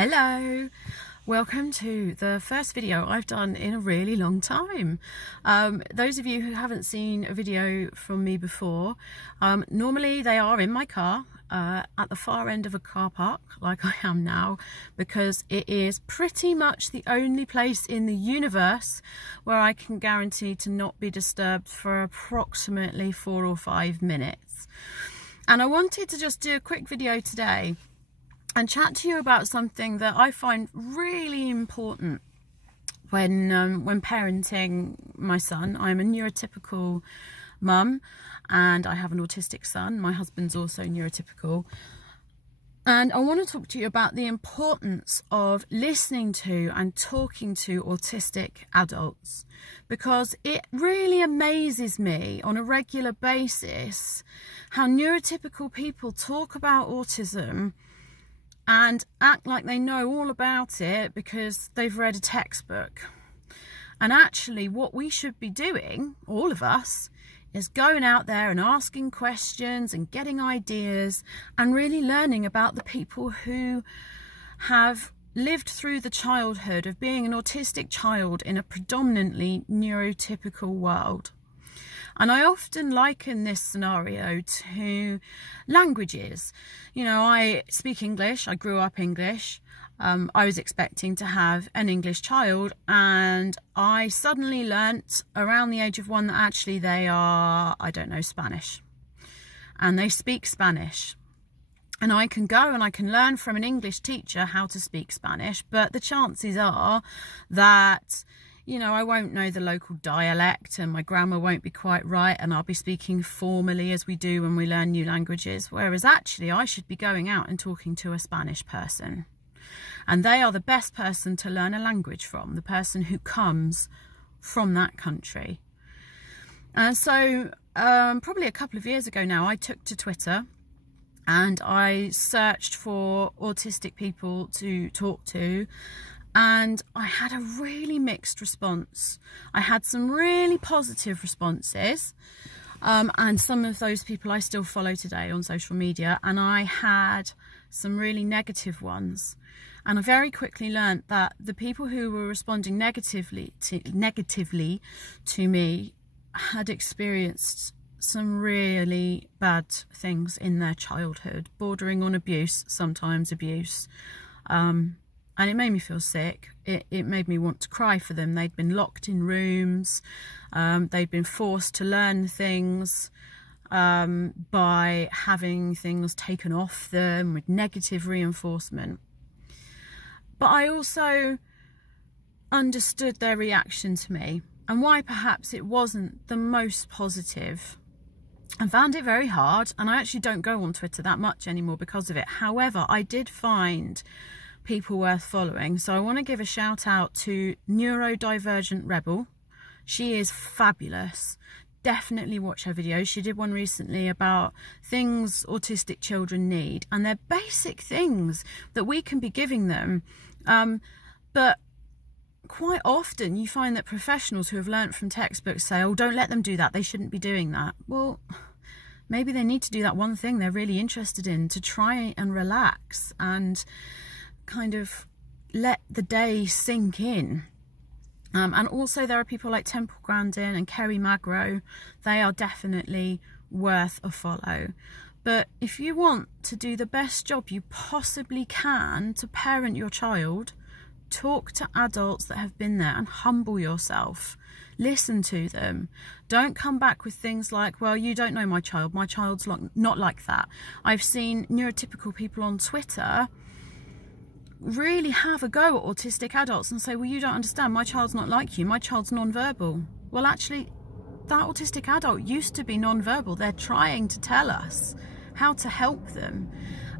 Hello, welcome to the first video I've done in a really long time. Those of you who haven't seen a video from me before, normally they are in my car at the far end of a car park like I am now, because it is pretty much the only place in the universe where I can guarantee to not be disturbed for approximately 4 or 5 minutes. And I wanted to just do a quick video today and chat to you about something that I find really important when parenting my son. I'm a neurotypical mum and I have an autistic son. My husband's also neurotypical. And I want to talk to you about the importance of listening to and talking to autistic adults, because it really amazes me on a regular basis how neurotypical people talk about autism and act like they know all about it because they've read a textbook. And actually what we should be doing, all of us, is going out there and asking questions and getting ideas and really learning about the people who have lived through the childhood of being an autistic child in a predominantly neurotypical world. And I often liken this scenario to languages. You know, I speak English, I grew up English. I was expecting to have an English child, and I suddenly learnt around the age of 1 that actually they are, I don't know, Spanish. And they speak Spanish. And I can go and I can learn from an English teacher how to speak Spanish, but the chances are that, you know, I won't know the local dialect and my grammar won't be quite right, and I'll be speaking formally as we do when we learn new languages, whereas actually I should be going out and talking to a Spanish person. And they are the best person to learn a language from, the person who comes from that country. And so probably a couple of years ago now, I took to Twitter and I searched for autistic people to talk to. And I had a really mixed response. I had some really positive responses, and some of those people I still follow today on social media, and I had some really negative ones. And I very quickly learned that the people who were responding negatively to me had experienced some really bad things in their childhood, bordering on abuse, sometimes abuse. And it made me feel sick. It made me want to cry for them. They'd been locked in rooms. They'd been forced to learn things by having things taken off them with negative reinforcement. But I also understood their reaction to me and why perhaps it wasn't the most positive. I found it very hard, and I actually don't go on Twitter that much anymore because of it. However, I did find people worth following. So I want to give a shout out to Neurodivergent Rebel. She is fabulous. Definitely watch her videos. She did one recently about things autistic children need, and they're basic things that we can be giving them. But quite often you find that professionals who have learnt from textbooks say, oh, don't let them do that, they shouldn't be doing that. Well, maybe they need to do that one thing they're really interested in to try and relax and kind of let the day sink in. And also there are people like Temple Grandin and Kerry Magro. They are definitely worth a follow. But if you want to do the best job you possibly can to parent your child, talk to adults that have been there and humble yourself. Listen to them. Don't come back with things like, well, you don't know my child's not like that. I've seen neurotypical people on Twitter really have a go at autistic adults and say, well, you don't understand, my child's not like you, my child's non-verbal. Well, actually, that autistic adult used to be non-verbal. They're trying to tell us how to help them.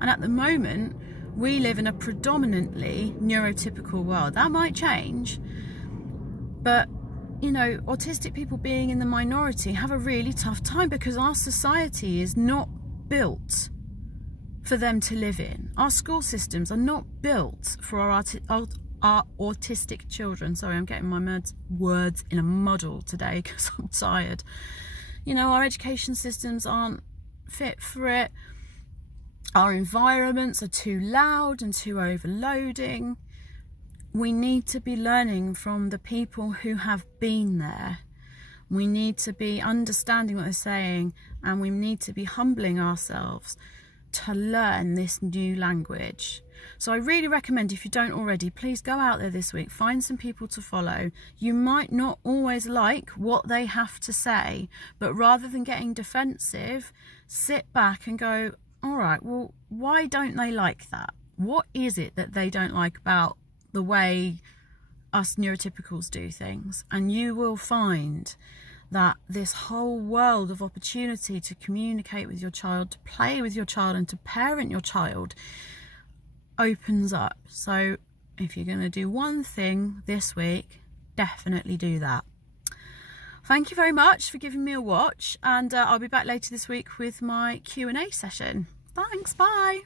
And at the moment, we live in a predominantly neurotypical world. That might change, but you know, autistic people being in the minority have a really tough time because our society is not built for them to live in. Our school systems are not built for our autistic children. Sorry, I'm getting my words in a muddle today because I'm tired. You know, our education systems aren't fit for it. our environments are too loud and too overloading. We need to be learning from the people who have been there. We need to be understanding what they're saying, and we need to be humbling ourselves to learn this new language. So I really recommend, if you don't already, please go out there this week, find some people to follow. You might not always like what they have to say, but rather than getting defensive, sit back and go, all right, well, why don't they like that? What is it that they don't like about the way us neurotypicals do things? And you will find that this whole world of opportunity to communicate with your child, to play with your child, and to parent your child opens up. So if you're going to do one thing this week, definitely do that. Thank you very much for giving me a watch, and I'll be back later this week with my Q&A session. Thanks, bye.